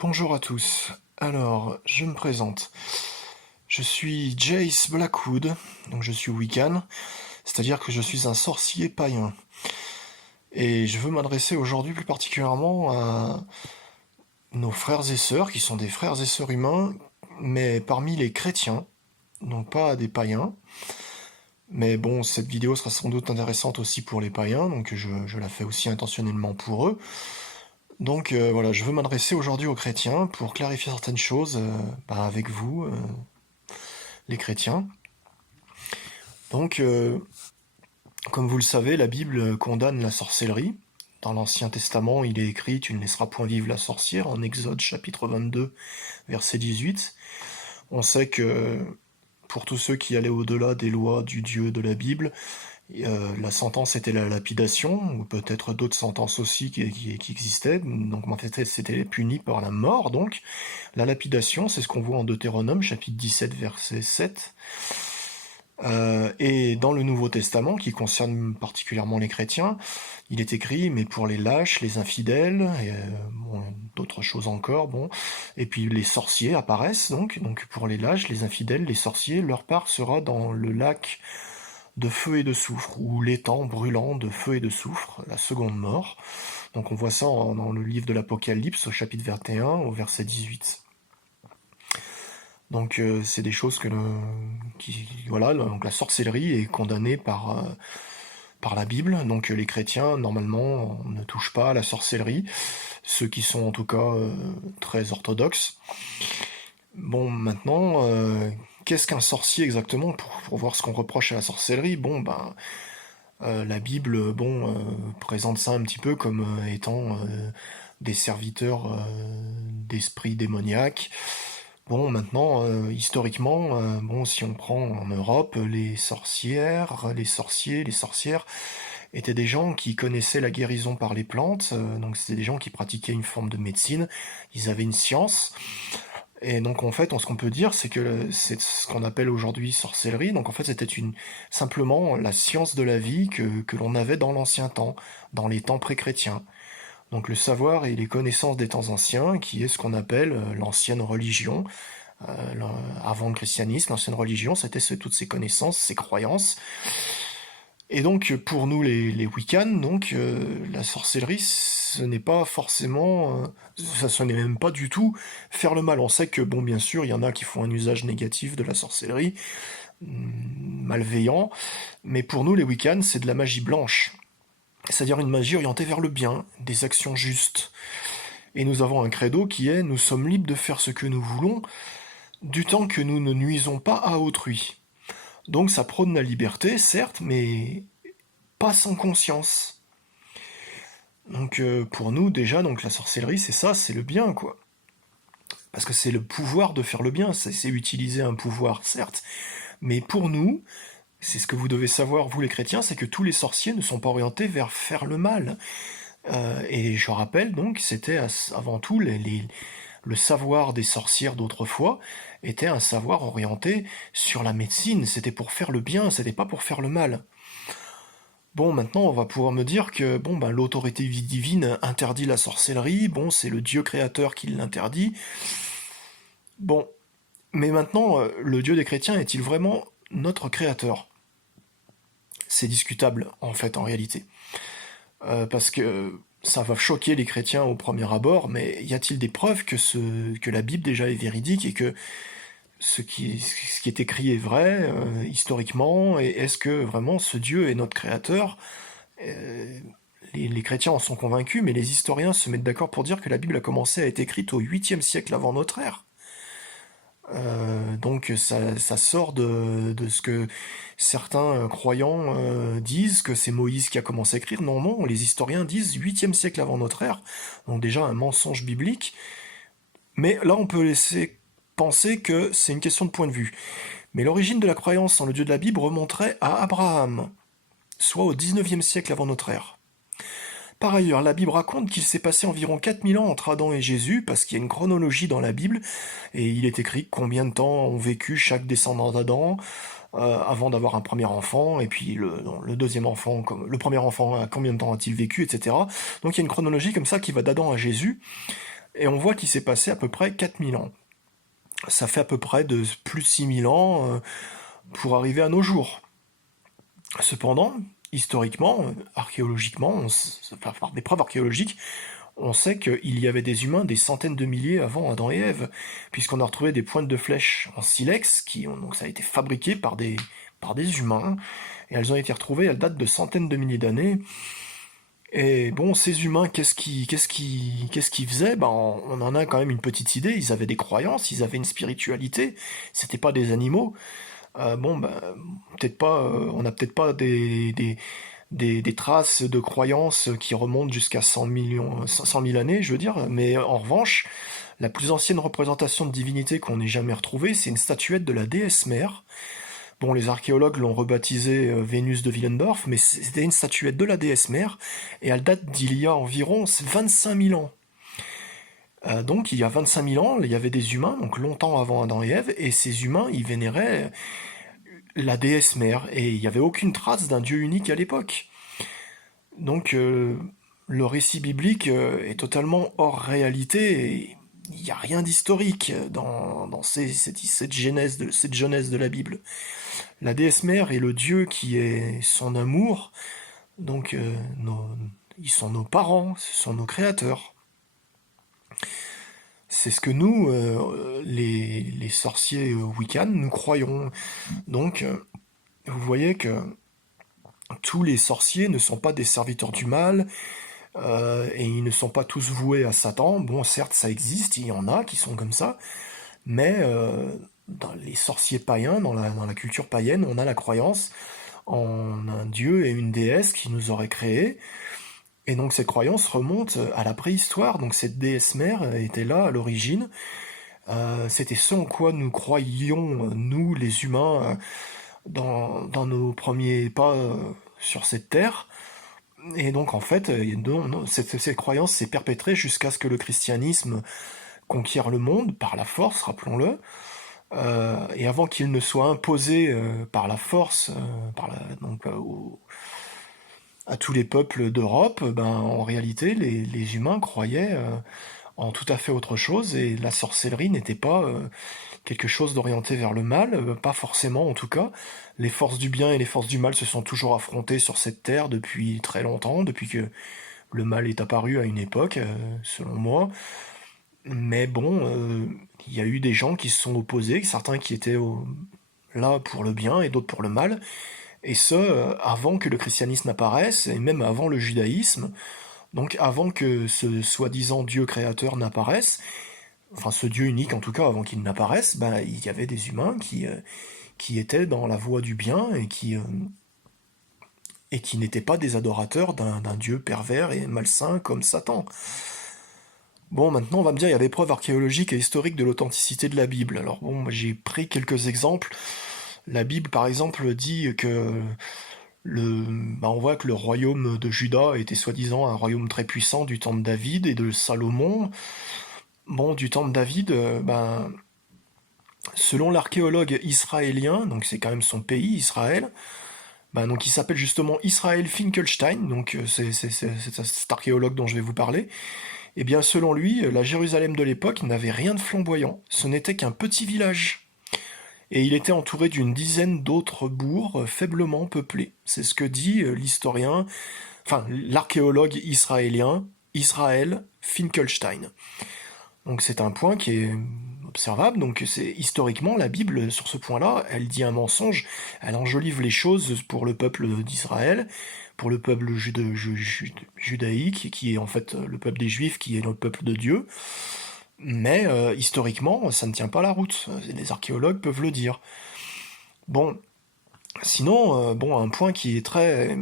Bonjour à tous. Alors, je me présente. Je suis Jace Blackwood, donc je suis Wiccan, c'est-à-dire que je suis un sorcier païen. Et je veux m'adresser aujourd'hui plus particulièrement à nos frères et sœurs, qui sont des frères et sœurs humains, mais parmi les chrétiens, donc pas des païens. Mais bon, cette vidéo sera sans doute intéressante aussi pour les païens, donc je la fais aussi intentionnellement pour eux. Donc voilà, je veux m'adresser aujourd'hui aux chrétiens pour clarifier certaines choses avec vous, les chrétiens. Donc, comme vous le savez, la Bible condamne la sorcellerie. Dans l'Ancien Testament, il est écrit « Tu ne laisseras point vivre la sorcière » en Exode chapitre 22, verset 18. On sait que pour tous ceux qui allaient au-delà des lois du Dieu de la Bible, la sentence était la lapidation, ou peut-être d'autres sentences aussi qui existaient. Donc en fait, c'était puni par la mort. Donc la lapidation, c'est ce qu'on voit en Deutéronome chapitre 17, verset 7. Et dans le Nouveau Testament, qui concerne particulièrement les chrétiens, il est écrit, mais pour les lâches, les infidèles, et, bon, d'autres choses encore, bon, et puis les sorciers apparaissent, donc pour les lâches, les infidèles, les sorciers, leur part sera dans le lac de feu et de soufre, ou l'étang brûlant de feu et de soufre, la seconde mort. Donc on voit ça dans le livre de l'Apocalypse, au chapitre 21, au verset 18. Donc c'est des choses voilà, donc la sorcellerie est condamnée par la Bible, donc les chrétiens normalement ne touchent pas à la sorcellerie, ceux qui sont en tout cas très orthodoxes. Bon, maintenant, qu'est-ce qu'un sorcier exactement pour voir ce qu'on reproche à la sorcellerie? Bon, la Bible, présente ça un petit peu comme étant des serviteurs d'esprits démoniaques. Bon, maintenant, historiquement, si on prend en Europe, les sorcières, les sorciers, les sorcières étaient des gens qui connaissaient la guérison par les plantes, donc c'était des gens qui pratiquaient une forme de médecine, ils avaient une science, et donc en fait, ce qu'on peut dire, c'est que c'est ce qu'on appelle aujourd'hui sorcellerie, donc en fait c'était simplement la science de la vie que l'on avait dans l'ancien temps, dans les temps pré-chrétiens. Donc le savoir et les connaissances des temps anciens, qui est ce qu'on appelle l'ancienne religion. Avant le christianisme, l'ancienne religion, c'était toutes ces connaissances, ces croyances. Et donc pour nous les Wiccans, donc la sorcellerie, ce n'est pas forcément, ce n'est même pas du tout faire le mal. On sait que bon, bien sûr, il y en a qui font un usage négatif de la sorcellerie, malveillant, mais pour nous les Wiccans, c'est de la magie blanche. C'est-à-dire une magie orientée vers le bien, des actions justes. Et nous avons un credo qui est « Nous sommes libres de faire ce que nous voulons, du temps que nous ne nuisons pas à autrui ». Donc ça prône la liberté, certes, mais pas sans conscience. Donc pour nous, déjà, donc la sorcellerie, c'est ça, c'est le bien, quoi. Parce que c'est le pouvoir de faire le bien, c'est utiliser un pouvoir, certes, mais pour nous, c'est ce que vous devez savoir, vous les chrétiens, c'est que tous les sorciers ne sont pas orientés vers faire le mal. Et je rappelle donc, c'était avant tout le savoir des sorcières d'autrefois était un savoir orienté sur la médecine, c'était pour faire le bien, c'était pas pour faire le mal. Bon, maintenant on va pouvoir me dire que l'autorité divine interdit la sorcellerie, bon, c'est le Dieu créateur qui l'interdit. Bon, mais maintenant, le Dieu des chrétiens est-il vraiment notre créateur? C'est discutable, en fait, en réalité. Parce que ça va choquer les chrétiens au premier abord, mais y a-t-il des preuves que la Bible déjà est véridique et que ce qui est écrit est vrai, historiquement, et est-ce que vraiment ce Dieu est notre créateur? Les chrétiens en sont convaincus, mais les historiens se mettent d'accord pour dire que la Bible a commencé à être écrite au 8e siècle avant notre ère. Donc ça sort de ce que certains croyants disent, que c'est Moïse qui a commencé à écrire. Non, non, les historiens disent 8e siècle avant notre ère, donc déjà un mensonge biblique. Mais là, on peut laisser penser que c'est une question de point de vue. Mais l'origine de la croyance en le Dieu de la Bible remonterait à Abraham, soit au 19e siècle avant notre ère. Par ailleurs, la Bible raconte qu'il s'est passé environ 4000 ans entre Adam et Jésus, parce qu'il y a une chronologie dans la Bible, et il est écrit combien de temps ont vécu chaque descendant d'Adam, avant d'avoir un premier enfant, et puis le deuxième enfant, le premier enfant, combien de temps a-t-il vécu, etc. Donc il y a une chronologie comme ça qui va d'Adam à Jésus, Et on voit qu'il s'est passé à peu près 4000 ans. Ça fait à peu près de plus de 6000 ans pour arriver à nos jours. Cependant, historiquement, archéologiquement, par des preuves archéologiques, on sait qu'il y avait des humains des centaines de milliers avant Adam et Ève, puisqu'on a retrouvé des pointes de flèches en silex, donc ça a été fabriqué par des humains, et elles ont été retrouvées, elles datent de centaines de milliers d'années. Et bon, ces humains, qu'est-ce qu'ils faisaient? Ben, on en a quand même une petite idée. Ils avaient des croyances, ils avaient une spiritualité. C'était pas des animaux. Bon, ben, peut-être pas. On n'a peut-être pas des traces de croyances qui remontent jusqu'à 100 millions, 100 000 années, je veux dire. Mais en revanche, la plus ancienne représentation de divinité qu'on ait jamais retrouvée, c'est une statuette de la déesse mère. Bon, les archéologues l'ont rebaptisée Vénus de Willendorf, mais c'était une statuette de la déesse mère, et elle date d'il y a environ 25 000 ans. Donc il y a 25 000 ans, il y avait des humains, donc longtemps avant Adam et Ève, et ces humains, ils vénéraient la déesse mère, et il n'y avait aucune trace d'un dieu unique à l'époque. Donc le récit biblique est totalement hors réalité, et il n'y a rien d'historique dans cette genèse de la Bible. La déesse mère est le dieu qui est son amour, donc ils sont nos parents, ce sont nos créateurs. C'est ce que nous, les sorciers Wiccan, nous croyons. Donc, vous voyez que tous les sorciers ne sont pas des serviteurs du mal, et ils ne sont pas tous voués à Satan. Bon, certes, ça existe, il y en a qui sont comme ça, mais dans les sorciers païens, dans la culture païenne, on a la croyance en un dieu et une déesse qui nous auraient créés. Et donc cette croyance remonte à la préhistoire. Donc cette déesse mère était là à l'origine. C'était ce en quoi nous croyions, nous les humains, dans nos premiers pas sur cette terre. Et donc en fait, cette croyance s'est perpétrée jusqu'à ce que le christianisme conquiert le monde par la force, rappelons-le. Et avant qu'il ne soit imposé par la force, à tous les peuples d'Europe, ben, en réalité, les humains croyaient en tout à fait autre chose, et la sorcellerie n'était pas quelque chose d'orienté vers le mal, pas forcément en tout cas. Les forces du bien et les forces du mal se sont toujours affrontées sur cette terre depuis très longtemps, depuis que le mal est apparu à une époque, selon moi. Mais bon, il y a eu des gens qui se sont opposés, certains qui étaient là pour le bien et d'autres pour le mal, et ce, avant que le christianisme n'apparaisse, et même avant le judaïsme, donc avant que ce soi-disant Dieu créateur n'apparaisse, enfin ce Dieu unique en tout cas, avant qu'il n'apparaisse, ben, il y avait des humains qui étaient dans la voie du bien et qui n'étaient pas des adorateurs d'un Dieu pervers et malsain comme Satan. Bon, maintenant on va me dire, il y a des preuves archéologiques et historiques de l'authenticité de la Bible. Alors bon, moi, j'ai pris quelques exemples. La Bible, par exemple, dit que on voit que le royaume de Juda était soi-disant un royaume très puissant du temps de David et de Salomon. Bon, du temps de David, selon l'archéologue israélien, donc c'est quand même son pays, Israël, donc il s'appelle justement Israël Finkelstein, donc c'est cet archéologue dont je vais vous parler. Et bien selon lui, la Jérusalem de l'époque n'avait rien de flamboyant, ce n'était qu'un petit village. Et il était entouré d'une dizaine d'autres bourgs faiblement peuplés. C'est ce que dit l'archéologue israélien Israël Finkelstein. Donc c'est un point qui est observable. Donc c'est historiquement la Bible sur ce point-là, elle dit un mensonge, elle enjolive les choses pour le peuple d'Israël, pour le peuple judaïque, qui est en fait le peuple des Juifs, qui est le peuple de Dieu. Mais historiquement, ça ne tient pas la route. Les archéologues peuvent le dire. Bon, sinon, un point qui est très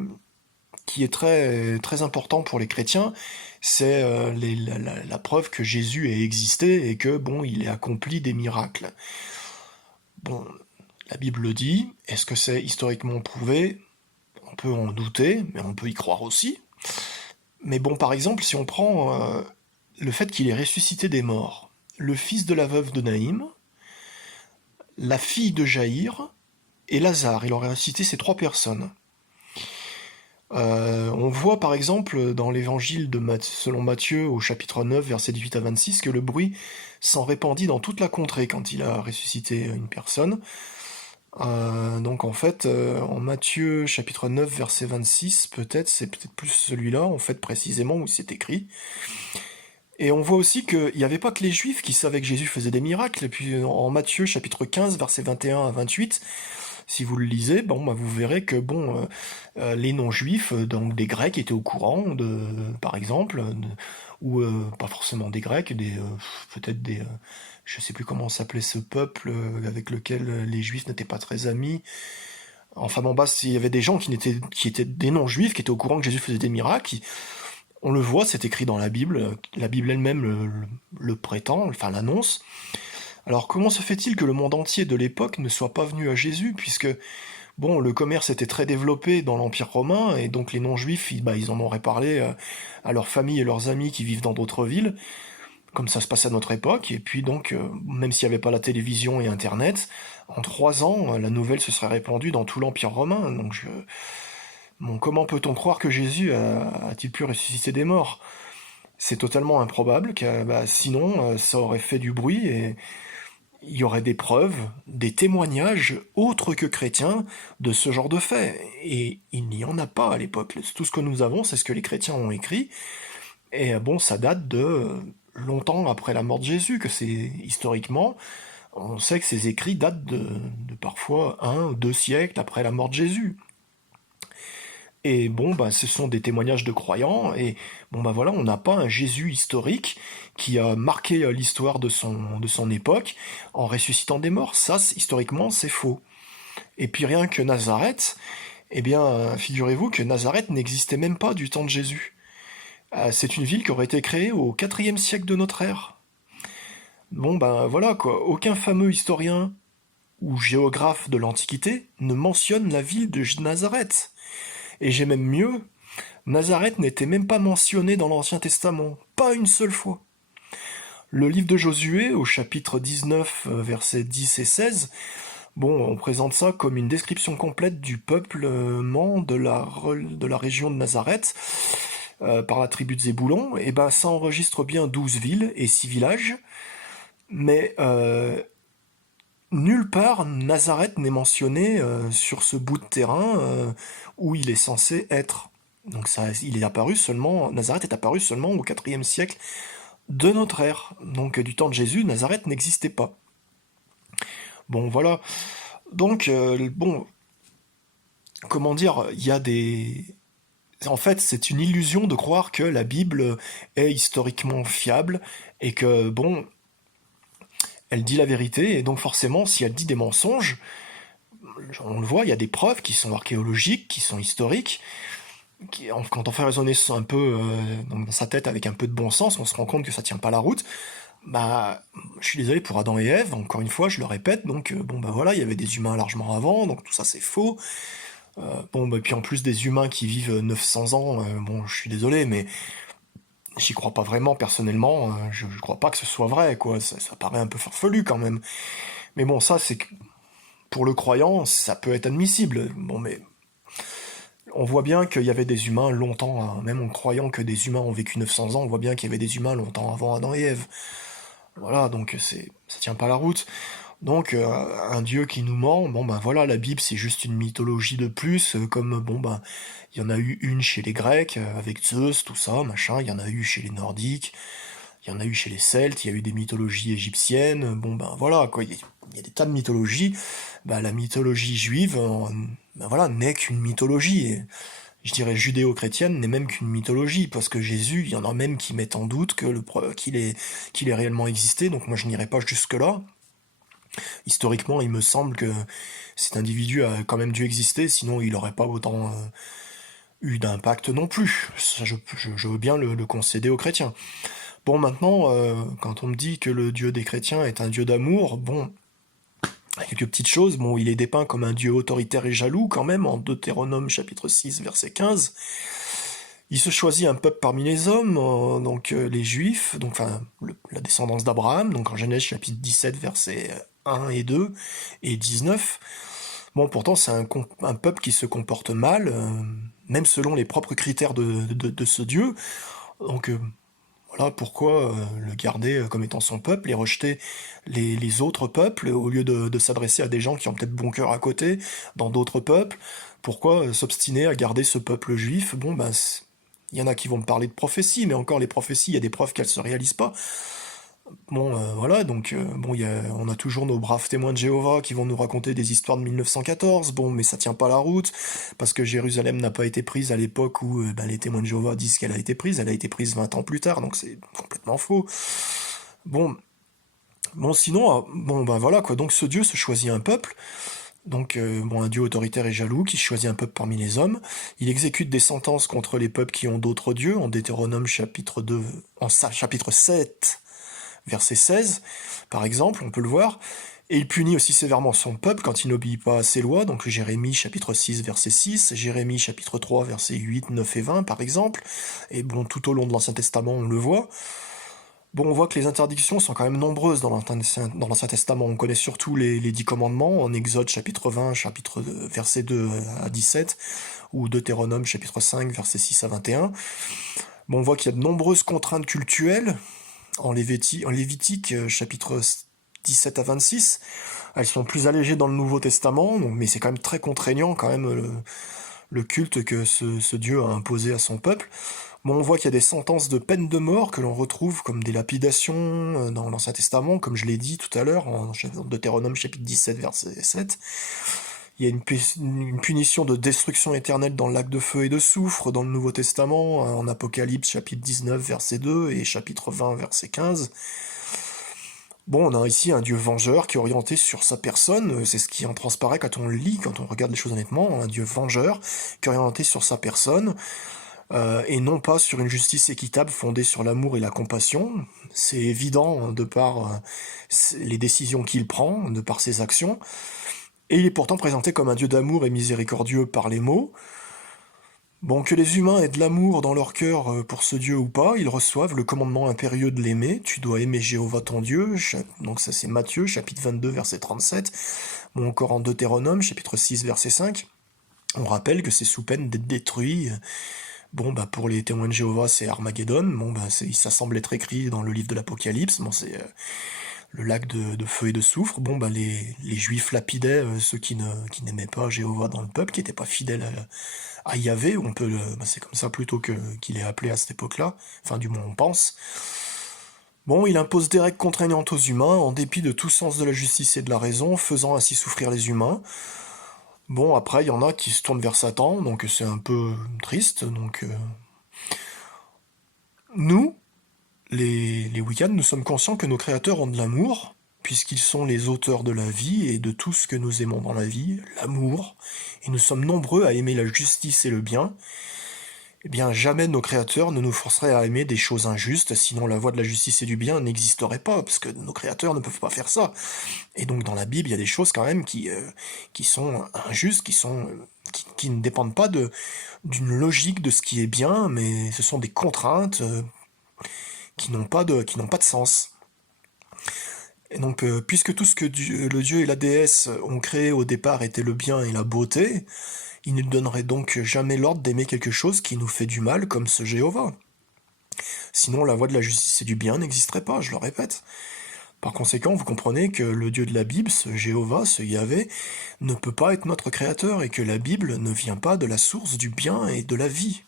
important pour les chrétiens, c'est la preuve que Jésus ait existé et que bon, il ait accompli des miracles. Bon, la Bible le dit. Est-ce que c'est historiquement prouvé? On peut en douter, mais on peut y croire aussi. Mais bon, par exemple, si on prend le fait qu'il ait ressuscité des morts, le fils de la veuve de Naïm, la fille de Jaïr et Lazare, il aurait ressuscité ces trois personnes. On voit par exemple dans l'évangile selon Matthieu au chapitre 9, versets 18 à 26, que le bruit s'en répandit dans toute la contrée quand il a ressuscité une personne. Donc en fait, en Matthieu chapitre 9, verset 26, c'est peut-être plus celui-là, en fait précisément, où c'est écrit. Et on voit aussi qu'il n'y avait pas que les Juifs qui savaient que Jésus faisait des miracles. Et puis en Matthieu chapitre 15, versets 21 à 28, si vous le lisez, bon, bah, vous verrez que les non-juifs, donc des Grecs, étaient au courant par exemple, ou pas forcément des Grecs, peut-être je sais plus comment s'appelait ce peuple avec lequel les Juifs n'étaient pas très amis. Enfin bon, bah, il y avait des gens qui étaient des non-juifs, qui étaient au courant que Jésus faisait des miracles. On le voit, c'est écrit dans la Bible elle-même le prétend, enfin l'annonce. Alors comment se fait-il que le monde entier de l'époque ne soit pas venu à Jésus, puisque bon, le commerce était très développé dans l'Empire romain, et donc les non-juifs, ils en auraient parlé à leurs familles et leurs amis qui vivent dans d'autres villes, comme ça se passe à notre époque, et puis donc, même s'il n'y avait pas la télévision et Internet, en 3 ans, la nouvelle se serait répandue dans tout l'Empire romain, bon, comment peut-on croire que Jésus a-t-il pu ressusciter des morts? C'est totalement improbable, sinon ça aurait fait du bruit, et il y aurait des preuves, des témoignages autres que chrétiens de ce genre de faits. Et il n'y en a pas à l'époque. Tout ce que nous avons, c'est ce que les chrétiens ont écrit. Et bon, ça date de longtemps après la mort de Jésus, que c'est historiquement, on sait que ces écrits datent de parfois 1 ou 2 siècles après la mort de Jésus. Et bon, bah, ce sont des témoignages de croyants, et bon, bah voilà, on n'a pas un Jésus historique qui a marqué l'histoire de son époque en ressuscitant des morts. Ça, historiquement, c'est faux. Et puis rien que Nazareth, eh bien, figurez-vous que Nazareth n'existait même pas du temps de Jésus. C'est une ville qui aurait été créée au IVe siècle de notre ère. Bon, ben voilà quoi, aucun fameux historien ou géographe de l'Antiquité ne mentionne la ville de Nazareth. Et j'ai même mieux, Nazareth n'était même pas mentionné dans l'Ancien Testament, pas une seule fois. Le livre de Josué, au chapitre 19, versets 10 et 16, bon, on présente ça comme une description complète du peuplement de la région de Nazareth par la tribu de Zéboulan. Et ben, ça enregistre bien 12 villes et 6 villages, mais nulle part Nazareth n'est mentionné sur ce bout de terrain où il est censé être. Donc ça, Nazareth est apparu seulement au IVe siècle de notre ère. Donc du temps de Jésus, Nazareth n'existait pas. Bon voilà. Donc bon, comment dire, il y a des... En fait, c'est une illusion de croire que la Bible est historiquement fiable et que, bon, elle dit la vérité, et donc forcément, si elle dit des mensonges, on le voit, il y a des preuves qui sont archéologiques, qui sont historiques, quand on fait raisonner un peu dans sa tête avec un peu de bon sens, on se rend compte que ça tient pas la route. Bah, je suis désolé pour Adam et Ève, encore une fois, je le répète, donc bon bah voilà, il y avait des humains largement avant, donc tout ça c'est faux. Bon bah puis en plus des humains qui vivent 900 ans, bon je suis désolé, mais j'y crois pas vraiment personnellement, je crois pas que ce soit vrai, quoi, ça paraît un peu farfelu quand même. Mais bon, ça c'est pour le croyant, ça peut être admissible. Bon mais on voit bien qu'il y avait des humains longtemps, hein, même en croyant que des humains ont vécu 900 ans, on voit bien qu'il y avait des humains longtemps avant Adam et Ève. Voilà, donc ça tient pas la route. Donc un dieu qui nous ment, bon ben voilà, la Bible c'est juste une mythologie de plus, comme bon ben il y en a eu une chez les Grecs avec Zeus, tout ça, machin, il y en a eu chez les Nordiques, il y en a eu chez les Celtes, il y a eu des mythologies égyptiennes, bon ben voilà quoi, il y a des tas de mythologies. Ben, la mythologie juive, ben voilà, n'est qu'une mythologie. Et je dirais judéo-chrétienne n'est même qu'une mythologie, parce que Jésus, il y en a même qui mettent en doute que qu'il ait réellement existé, donc moi je n'irai pas jusque-là. Historiquement, il me semble que cet individu a quand même dû exister, sinon il n'aurait pas autant eu d'impact non plus. Ça, je veux bien le concéder aux chrétiens. Bon, maintenant, quand on me dit que le Dieu des chrétiens est un Dieu d'amour, bon, quelques petites choses, bon, il est dépeint comme un Dieu autoritaire et jaloux quand même, en Deutéronome chapitre 6, verset 15. Il se choisit un peuple parmi les hommes, donc les Juifs, donc enfin la descendance d'Abraham, donc en Genèse chapitre 17, versets 1 et 2 et 19. Bon, pourtant, c'est un peuple qui se comporte mal, même selon les propres critères de ce Dieu. Donc, voilà pourquoi le garder comme étant son peuple et rejeter les autres peuples au lieu de s'adresser à des gens qui ont peut-être bon cœur à côté, dans d'autres peuples. Pourquoi s'obstiner à garder ce peuple juif? Bon, ben, il y en a qui vont me parler de prophéties, mais encore les prophéties, il y a des preuves qu'elles se réalisent pas. Bon, voilà, donc bon, on a toujours nos braves témoins de Jéhovah qui vont nous raconter des histoires de 1914, bon, mais ça tient pas la route, parce que Jérusalem n'a pas été prise à l'époque où ben, les témoins de Jéhovah disent qu'elle a été prise, elle a été prise 20 ans plus tard, donc c'est complètement faux. Bon, bon sinon, bon, ben voilà, quoi, donc ce Dieu se choisit un peuple, donc bon, un Dieu autoritaire et jaloux qui choisit un peuple parmi les hommes, il exécute des sentences contre les peuples qui ont d'autres dieux, en Deutéronome chapitre 2, chapitre 7, verset 16, par exemple, on peut le voir, et il punit aussi sévèrement son peuple quand il n'obéit pas à ses lois, donc Jérémie chapitre 6, verset 6, Jérémie chapitre 3, versets 8, 9 et 20, par exemple, et bon, tout au long de l'Ancien Testament, on le voit. Bon, on voit que les interdictions sont quand même nombreuses dans l'Ancien Testament. On connaît surtout les 10 commandements, en Exode chapitre 20, verset 2 à 17, ou Deutéronome chapitre 5, verset 6 à 21. Bon, on voit qu'il y a de nombreuses contraintes cultuelles, en Lévitique, chapitre 17 à 26. Elles sont plus allégées dans le Nouveau Testament, donc, mais c'est quand même très contraignant quand même le culte que ce Dieu a imposé à son peuple. Bon, on voit qu'il y a des sentences de peine de mort que l'on retrouve comme des lapidations dans l'Ancien Testament, comme je l'ai dit tout à l'heure, en Deutéronome chapitre 17, verset 7. Il y a une punition de destruction éternelle dans le lac de feu et de soufre dans le Nouveau Testament, en Apocalypse chapitre 19, verset 2 et chapitre 20, verset 15. Bon, on a ici un Dieu vengeur qui est orienté sur sa personne, c'est ce qui en transparaît quand on lit, quand on regarde les choses honnêtement, un Dieu vengeur qui est orienté sur sa personne, et non pas sur une justice équitable fondée sur l'amour et la compassion. C'est évident de par les décisions qu'il prend, de par ses actions, et il est pourtant présenté comme un Dieu d'amour et miséricordieux par les mots. Bon, que les humains aient de l'amour dans leur cœur pour ce Dieu ou pas, ils reçoivent le commandement impérieux de l'aimer. Tu dois aimer Jéhovah ton Dieu. Donc ça c'est Matthieu, chapitre 22, verset 37. Bon, encore en Deutéronome, chapitre 6, verset 5. On rappelle que c'est sous peine d'être détruit. Bon, bah pour les témoins de Jéhovah, c'est Armageddon. Bon, bah ça semble être écrit dans le livre de l'Apocalypse. Bon, c'est le lac de feu et de soufre. Bon, bah les Juifs lapidaient ceux qui n'aimaient pas Jéhovah dans le peuple, qui n'étaient pas fidèles à Yahvé. C'est comme ça plutôt qu'il est appelé à cette époque-là. Enfin, du moins, on pense. Bon, il impose des règles contraignantes aux humains, en dépit de tout sens de la justice et de la raison, faisant ainsi souffrir les humains. Bon, après, il y en a qui se tournent vers Satan, donc c'est un peu triste. Donc, nous, les Wiccans, nous sommes conscients que nos créateurs ont de l'amour, puisqu'ils sont les auteurs de la vie et de tout ce que nous aimons dans la vie, l'amour, et nous sommes nombreux à aimer la justice et le bien. Eh bien, jamais nos créateurs ne nous forceraient à aimer des choses injustes, sinon la voie de la justice et du bien n'existerait pas, parce que nos créateurs ne peuvent pas faire ça. Et donc dans la Bible, il y a des choses quand même qui sont injustes, qui ne dépendent pas d'une logique de ce qui est bien, mais ce sont des contraintes qui n'ont pas de sens. Et donc, puisque tout ce que le dieu et la déesse ont créé au départ était le bien et la beauté, il ne donnerait donc jamais l'ordre d'aimer quelque chose qui nous fait du mal, comme ce Jéhovah. Sinon, la voie de la justice et du bien n'existerait pas, je le répète. Par conséquent, vous comprenez que le Dieu de la Bible, ce Jéhovah, ce Yahvé, ne peut pas être notre créateur et que la Bible ne vient pas de la source du bien et de la vie.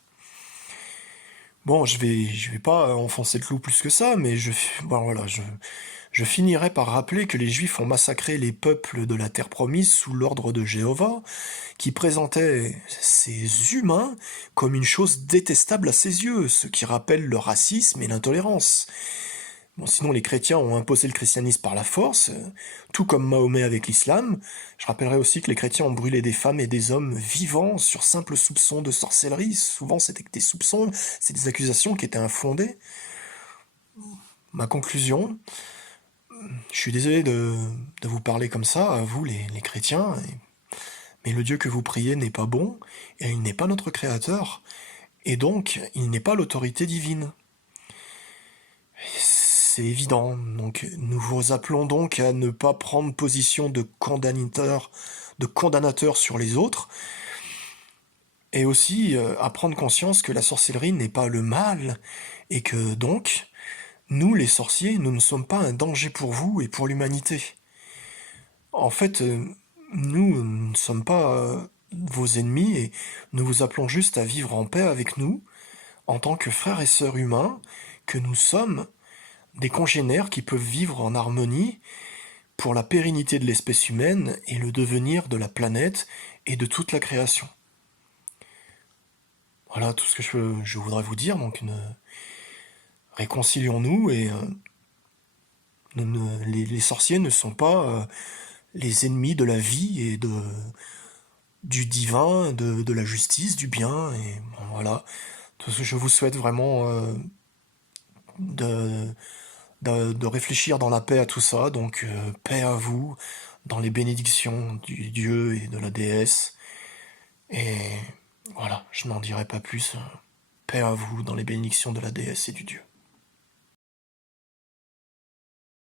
Bon, je vais pas enfoncer le clou plus que ça, mais je finirai par rappeler que les Juifs ont massacré les peuples de la terre promise sous l'ordre de Jéhovah, qui présentait ces humains comme une chose détestable à ses yeux, ce qui rappelle le racisme et l'intolérance. Bon, sinon, les chrétiens ont imposé le christianisme par la force, tout comme Mahomet avec l'islam. Je rappellerai aussi que les chrétiens ont brûlé des femmes et des hommes vivants sur simple soupçon de sorcellerie. Souvent, c'était que des soupçons, c'est des accusations qui étaient infondées. Ma conclusion, je suis désolé de vous parler comme ça, à vous, les chrétiens, mais le Dieu que vous priez n'est pas bon, et il n'est pas notre créateur, et donc, il n'est pas l'autorité divine. c'est évident. Donc nous vous appelons donc à ne pas prendre position de condamnateur sur les autres, et aussi à prendre conscience que la sorcellerie n'est pas le mal, et que donc, nous les sorciers, nous ne sommes pas un danger pour vous et pour l'humanité. En fait, nous ne sommes pas vos ennemis, et nous vous appelons juste à vivre en paix avec nous, en tant que frères et sœurs humains, que nous sommes des congénères qui peuvent vivre en harmonie pour la pérennité de l'espèce humaine et le devenir de la planète et de toute la création. Voilà tout ce que je voudrais vous dire, donc réconcilions-nous, et les sorciers ne sont pas les ennemis de la vie et du divin, de la justice, du bien, et bon, voilà. Tout ce que je vous souhaite vraiment de, de réfléchir dans la paix à tout ça, donc paix à vous, dans les bénédictions du Dieu et de la déesse, et voilà, je n'en dirai pas plus. Paix à vous dans les bénédictions de la déesse et du Dieu.